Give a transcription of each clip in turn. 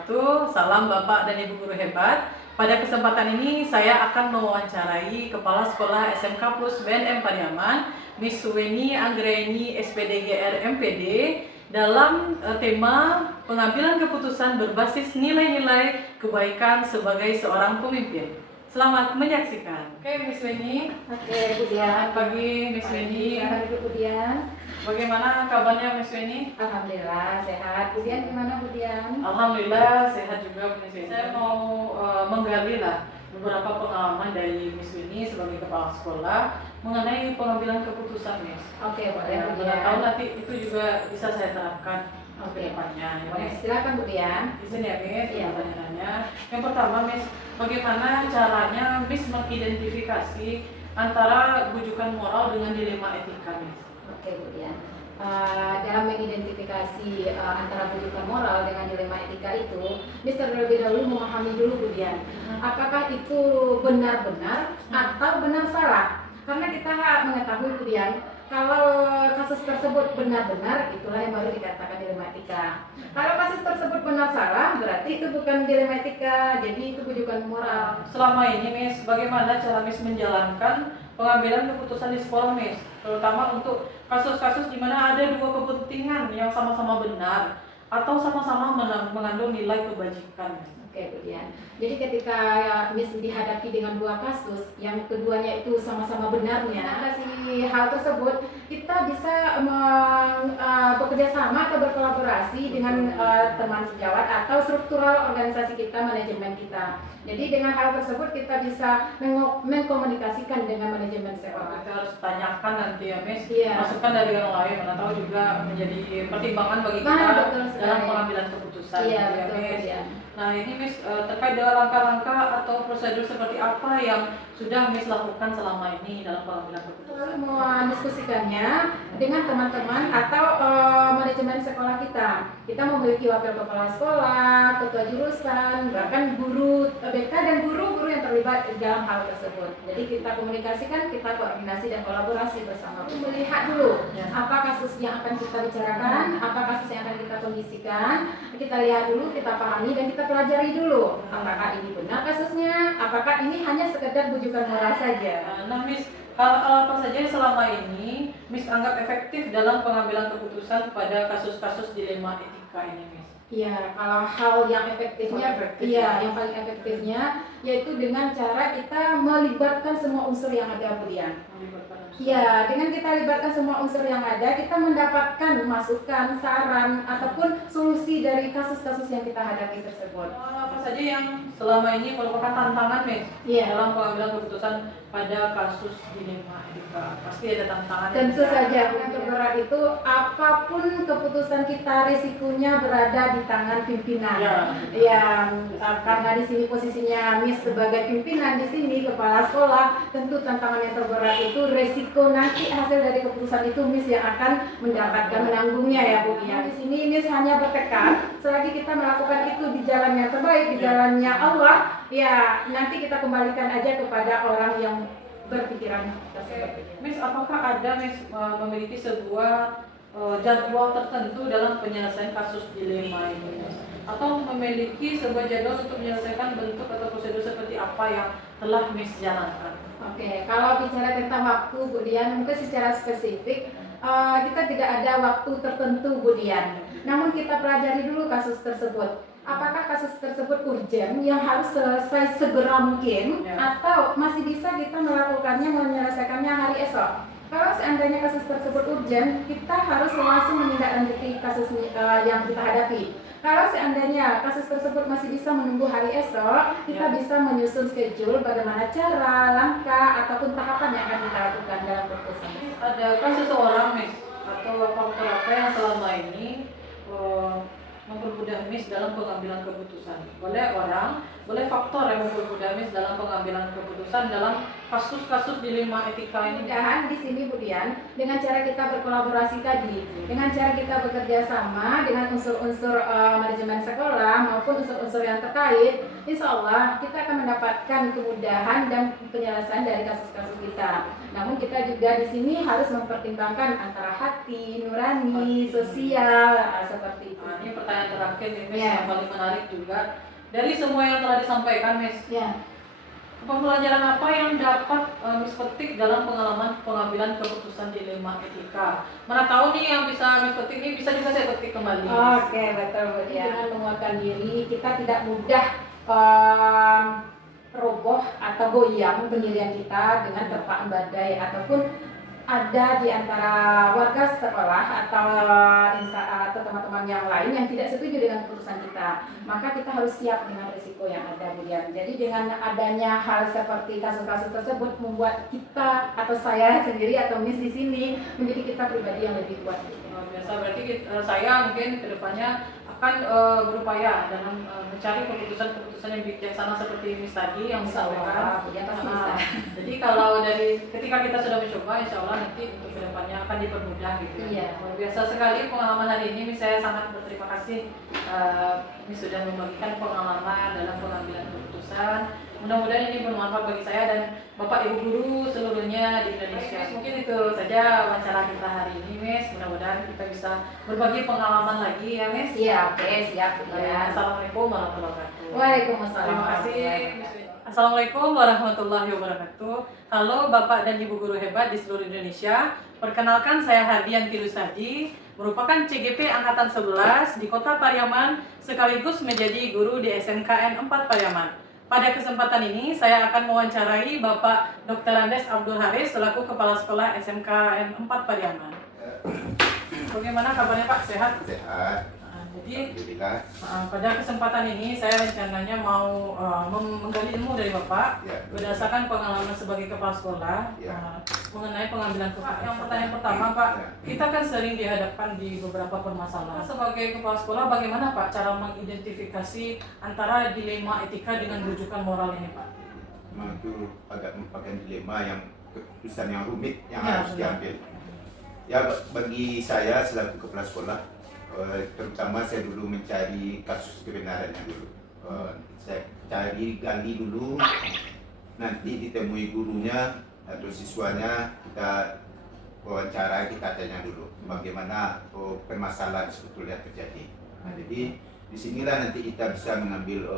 wabarakatuh. Salam Bapak dan Ibu Guru hebat. Pada kesempatan ini saya akan mewawancarai Kepala Sekolah SMK Plus BNM Pariaman, Miss Suweni Anggraini SPDGR MPD dalam tema pengambilan keputusan berbasis nilai-nilai kebaikan sebagai seorang pemimpin. Selamat menyaksikan. Oke, Miss Weni. Oke, Bu Dian. Selamat pagi, Miss Weni. Selamat pagi, Bu Dian. Bagaimana kabarnya, Miss Weni? Alhamdulillah sehat. Bu Dian gimana, Bu Dian? Alhamdulillah sehat juga, Miss Weni. Saya mau menggali beberapa pengalaman dari Miss Weni sebagai kepala sekolah mengenai pengambilan keputusan, Miss. Oke, boleh, Bu Mana Dian. tahu nanti itu juga bisa saya terapkan ke Oke. depannya. Ya, Boleh, Miss. silakan, Bu Dian. Izin ya, Miss, Iya. pertanyaannya. Yang pertama, Miss, bagaimana caranya Miss mengidentifikasi antara bujukan moral dengan dilema etika, Miss? Oke, Bu Dian. Dalam mengidentifikasi antara bujukan moral dengan dilema etika itu, Miss terlebih dahulu memahami dulu, Bu Dian. Apakah itu benar-benar atau benar salah? Karena kita mengetahui, Bu Dian, kalau kasus tersebut benar-benar, itulah yang baru dikatakan dilema etika. Kalau kasus tersebut benar salah, berarti itu bukan dilema etika, jadi itu bujukan moral. Selama ini, Miss, bagaimana cara Miss menjalankan pengambilan keputusan di sekolah, Miss? Terutama untuk kasus-kasus di mana ada dua kepentingan yang sama-sama benar atau sama-sama mengandung nilai kebajikan. Oke, Bu Dian. Jadi ketika Miss dihadapi dengan dua kasus, yang keduanya itu sama-sama benarnya, atas hal tersebut kita bisa bekerja sama atau berkolaborasi dengan teman sejawat atau struktural organisasi kita, manajemen kita. Jadi dengan hal tersebut kita bisa mengkomunikasikan dengan manajemen sekolah. Kita harus tanyakan nanti ya, Miss. Iya. Masukan dari yang lain, mana tahu juga menjadi pertimbangan bagi Nah, kita betul sekali. dalam pengambilan keputusan. Iya, Ya, betul, Bu Miss. Dian. Nah, ini Miss terkait dengan langkah-langkah atau prosedur seperti apa yang sudah Miss lakukan selama ini dalam pengambilan keputusan? Mendiskusikannya dengan teman-teman atau manajemen sekolah kita. Kita memiliki wakil kepala sekolah, ketua jurusan, bahkan guru BK dan guru-guru yang terlibat dalam hal tersebut. Jadi kita komunikasikan, kita koordinasi dan kolaborasi bersama. Melihat dulu apa kasus yang akan kita bicarakan, apa kasus yang akan kita kondisikan. Kita lihat dulu, kita pahami dan kita pelajari dulu. Apakah ini benar kasusnya? Apakah ini hanya sekedar bujukan moral saja? Nah, Miss, hal apa saja yang selama ini Miss anggap efektif dalam pengambilan keputusan pada kasus-kasus dilema etika ini, Miss? Iya, kalau hal yang efektifnya, yang paling efektifnya yaitu dengan cara kita melibatkan semua unsur yang ada, Bu Dian. Iya, dengan kita libatkan semua unsur yang ada, kita mendapatkan masukan, saran, ataupun solusi dari kasus-kasus yang kita hadapi tersebut. Apa saja yang selama ini merupakan tantangan, Miss, dalam pengambilan keputusan pada kasus dilema etika? Pasti ada tantangan. Tentu saja, yang terberat itu apapun keputusan kita, risikonya berada di tangan pimpinan. Ya, karena di sini posisinya Miss sebagai pimpinan di sini, kepala sekolah, tentu tantangan yang terberat itu risiko nanti hasil dari keputusan itu Miss yang akan mendapatkan menanggungnya, ya, Bu. Ya, di sini Miss hanya bertekad selagi kita melakukan itu di jalan yang terbaik, di jalannya Allah, ya nanti kita kembalikan aja kepada orang yang berpikiran tersebut. Miss, apakah ada Miss memiliki sebuah jadwal tertentu dalam penyelesaian kasus dilema ini, Miss? Atau memiliki sebuah jadwal untuk menyelesaikan bentuk atau prosedur seperti apa yang telah Miss jalankan? Oke, kalau bicara tentang waktu, Bu Dian, mungkin secara spesifik kita tidak ada waktu tertentu, Bu Dian. Namun kita pelajari dulu kasus tersebut. Apakah kasus tersebut urgent yang harus selesai segera mungkin, atau masih bisa kita melakukannya, menyelesaikannya hari esok? Kalau seandainya kasus tersebut urgent, kita harus langsung menindaklanjuti kasus yang kita hadapi. Kalau seandainya kasus tersebut masih bisa menunggu hari esok, kita bisa menyusun schedule bagaimana cara, langkah, ataupun tahapan yang akan kita lakukan dalam keputusan. Adakah seseorang, Miss, atau faktor apa yang selama ini mempermudah Miss dalam pengambilan keputusan? Boleh orang, boleh faktor yang mempermudah Miss dalam pengambilan keputusan dalam kasus-kasus dilema etika ini? Mudah-mudahan di sini Bu Dian, dengan cara kita berkolaborasi tadi, dengan cara kita bekerja sama dengan unsur-unsur manajemen sekolah maupun unsur-unsur yang terkait, insya Allah kita akan mendapatkan kemudahan dan penyelesaian dari kasus-kasus kita. Namun kita juga di sini harus mempertimbangkan antara hati, nurani, sosial, seperti itu. Ini pertanyaan terakhir nih, Miss, Ya. yang paling menarik juga. Dari semua yang telah disampaikan, Miss, Ya. pembelajaran apa yang dapat Miss petik dalam pengalaman pengambilan keputusan dilema etika? Mana tahu nih yang bisa Miss petik ini bisa juga saya petik kembali. Oke, betul Bu Dian. Dengan menguatkan diri, kita tidak mudah roboh atau goyang pendirian kita dengan terpaan badai ataupun ada di antara warga sekolah atau teman-teman yang lain yang tidak setuju dengan keputusan kita, maka kita harus siap dengan risiko yang ada, Bu Dian. Jadi dengan adanya hal seperti kasus-kasus tersebut membuat kita atau saya sendiri atau Miss di sini menjadi kita pribadi yang lebih kuat. Luar biasa, berarti saya mungkin kedepannya akan berupaya dalam mencari keputusan-keputusan yang bijaksana seperti Miss tadi yang disampaikan. Ya, pasti bisa. Jadi kalau dari ketika kita sudah mencoba, insya Allah nanti untuk kedepannya akan dipermudah gitu. Iya. Luar biasa sekali pengalaman hari ini. Miss, saya sangat berterima kasih Miss sudah membagikan pengalaman dalam pengambilan keputusan. Mudah-mudahan ini bermanfaat bagi saya dan Bapak Ibu guru seluruhnya di Indonesia. Mungkin itu saja wawancara kita hari ini, Miss. Mudah-mudahan kita bisa berbagi pengalaman lagi ya, Miss. Iya, oke, siap ya. Assalamualaikum warahmatullahi wabarakatuh. Waalaikumsalam. Terima kasih. Assalamualaikum warahmatullahi wabarakatuh. Halo Bapak dan Ibu guru hebat di seluruh Indonesia. Perkenalkan, saya Hardianti Lusadi, merupakan CGP Angkatan 11 di Kota Pariaman, sekaligus menjadi guru di SMKN 4 Pariaman. Pada kesempatan ini, saya akan mewawancarai Bapak Dr. Andes Abdul Haris selaku Kepala Sekolah SMKN 4 Pariaman. Bagaimana kabarnya Pak? Sehat? Sehat. Jadi Alhamdulillah. pada kesempatan ini saya rencananya mau menggali ilmu dari Bapak Ya. berdasarkan pengalaman sebagai kepala sekolah Ya. mengenai pengambilan keputusan. Yang pertanyaan pertama Pak, Ya. kita kan sering dihadapkan di beberapa permasalahan. Sebagai kepala sekolah, bagaimana Pak cara mengidentifikasi antara dilema etika dengan rujukan moral ini Pak? Memang itu agak merupakan dilema yang keputusan yang rumit yang Ya, harus benar. diambil. Ya, bagi saya selaku kepala sekolah, terutama saya dulu mencari kasus kebenarannya dulu. Saya gali dulu, nanti ditemui gurunya atau siswanya, kita wawancara, kita tanya dulu bagaimana permasalahan sebetulnya terjadi. Nah, jadi disinilah nanti kita bisa mengambil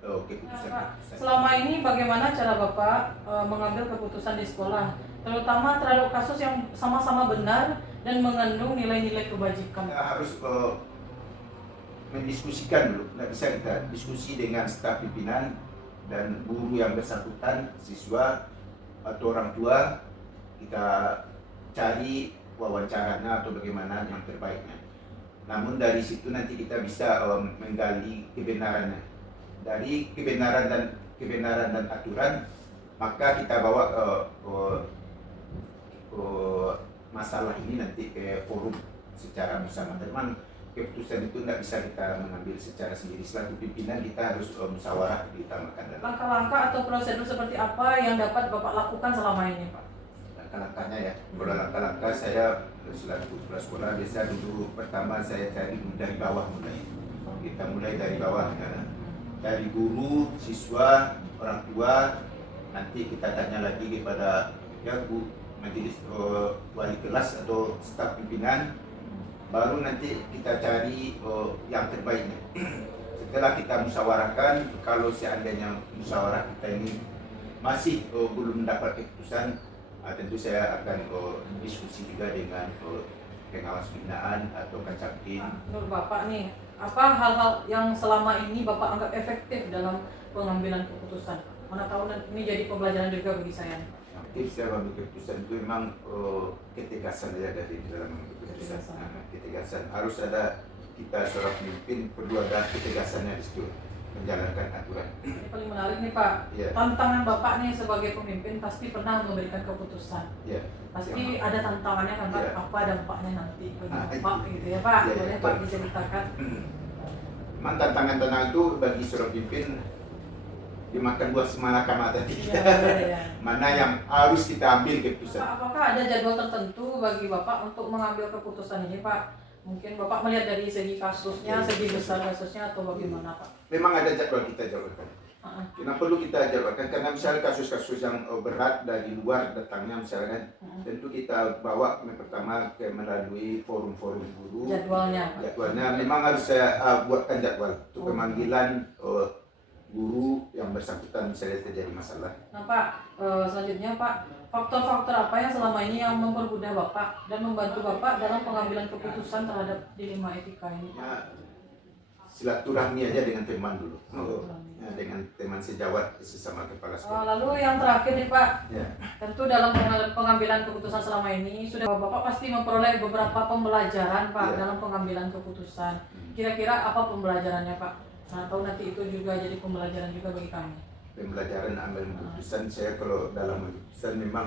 keputusan. Pak, selama ini bagaimana cara Bapak mengambil keputusan di sekolah, terutama terhadap kasus yang sama-sama benar dan mengandung nilai-nilai kebajikan? Kita harus mendiskusikan dulu. Nggak bisa kita diskusi dengan staf pimpinan dan guru yang bersangkutan, siswa atau orang tua. Kita cari wawancaranya atau bagaimana yang terbaiknya. Namun dari situ nanti kita bisa menggali kebenarannya. Dari kebenaran dan aturan, maka kita bawa masalah ini nanti ke forum secara bersama. Memang keputusan itu tidak bisa kita mengambil secara sendiri. Selaku pimpinan kita harus musyawarah diutamakan. Langkah-langkah atau prosedur seperti apa yang dapat Bapak lakukan selama ini Pak? Langkah-langkahnya ya. Kalau langkah-langkah saya selaku kepala sekolah biasa dulu pertama saya cari dari bawah mulai. Kita mulai dari bawah ya. Dari guru, siswa, orang tua, nanti kita tanya lagi kepada ya Bu majelis wali kelas atau staf pimpinan, baru nanti kita cari yang terbaiknya. Setelah kita musyawarahkan, kalau seandainya musyawarah kita ini masih belum mendapat keputusan, tentu saya akan diskusi juga dengan pengawas pembinaan atau kancapin. Menurut Bapak nih, apa hal-hal yang selama ini Bapak anggap efektif dalam pengambilan keputusan? Mana tahu ini jadi pembelajaran juga bagi saya. Tips saya mengambil keputusan itu memang ketegasan ya dari dalam mengambil keputusan. Ketegasan harus ada, kita seorang pemimpin perlu ada ketegasannya di situ menjalankan aturan. Ini paling menarik nih Pak. Ya. Tantangan Bapak nih sebagai pemimpin pasti pernah memberikan keputusan. Ya. Pasti ada tantangannya kan Pak, Ya. apa dampaknya nanti bagi Nah, Bapak gitu ya Pak. Ya, ya, Boleh betul. Pak diceritakan? Memang tantangan-tantangan itu bagi seorang pemimpin dimakan buah semana mata kita. Iya. Mana yang harus kita ambil keputusan. Pak, apakah ada jadwal tertentu bagi Bapak untuk mengambil keputusan ini, Pak? Mungkin Bapak melihat dari segi kasusnya, segi besar kasusnya, atau bagaimana, Pak? Memang ada jadwal kita jadwalkan. Kenapa perlu kita jadwalkan? Karena misalnya kasus-kasus yang berat dari luar datangnya misalnya, tentu kita bawa yang pertama melalui forum-forum guru. Jadwalnya, Pak. Jadwalnya memang harus saya buatkan jadwal untuk pemanggilan guru yang bersangkutan misalnya terjadi masalah. Nah, Pak, selanjutnya, Pak, faktor-faktor apa yang selama ini yang mempermudah Bapak dan membantu Bapak dalam pengambilan keputusan terhadap dilema etika ini, Pak? Ya, silaturahmi aja dengan teman dulu. Ya, dengan teman sejawat sesama kepala sekolah. Lalu yang terakhir nih, Pak, Ya. tentu dalam pengambilan keputusan selama ini sudah Bapak pasti memperoleh beberapa pembelajaran, Pak, Ya. dalam pengambilan keputusan. Kira-kira apa pembelajarannya, Pak? Nah, atau nanti itu juga jadi pembelajaran juga bagi kami. Pembelajaran ambil keputusan saya kalau dalam keputusan memang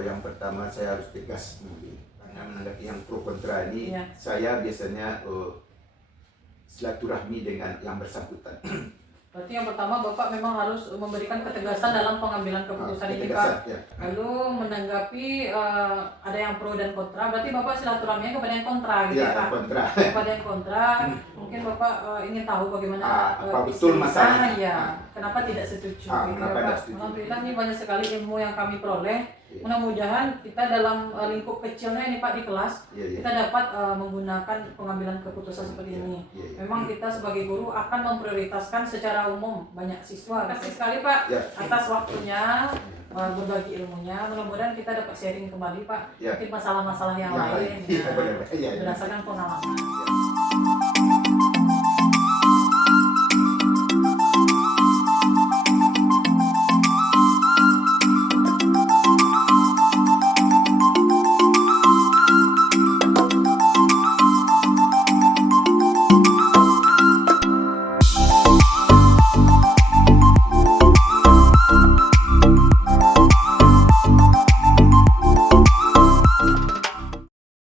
yang pertama saya harus tegas mungkin. Karena menanggapi yang pro kontra ini Ya. saya biasanya silaturahmi dengan yang bersangkutan. Berarti yang pertama Bapak memang harus memberikan ketegasan dalam pengambilan keputusan ini, Ketegasan, Pak. ya. Lalu menanggapi ada yang pro dan kontra, berarti Bapak silaturahminya kepada yang kontra gitu Ya, ya, Pak. yang kontra. Kepada yang kontra, mungkin Bapak ingin tahu bagaimana Apa betul istri masalahnya? saya, kenapa tidak setuju gitu Kenapa ya, tidak Pak. setuju? Alhamdulillah ini banyak sekali ilmu yang kami peroleh. Iya. Mudah-mudahan kita dalam lingkup kecilnya ini, Pak, di kelas, Iya, iya. kita dapat menggunakan pengambilan keputusan seperti ini. Iya, iya. Memang kita sebagai guru akan memprioritaskan secara umum banyak siswa. Terima kasih sekali, Pak, Ya. atas waktunya berbagi ilmunya. Mudah-mudahan kita dapat sharing kembali, Pak. Ya. Mungkin masalah-masalah yang lain Iya, benar. Iya, iya. berdasarkan pengalaman. Ya.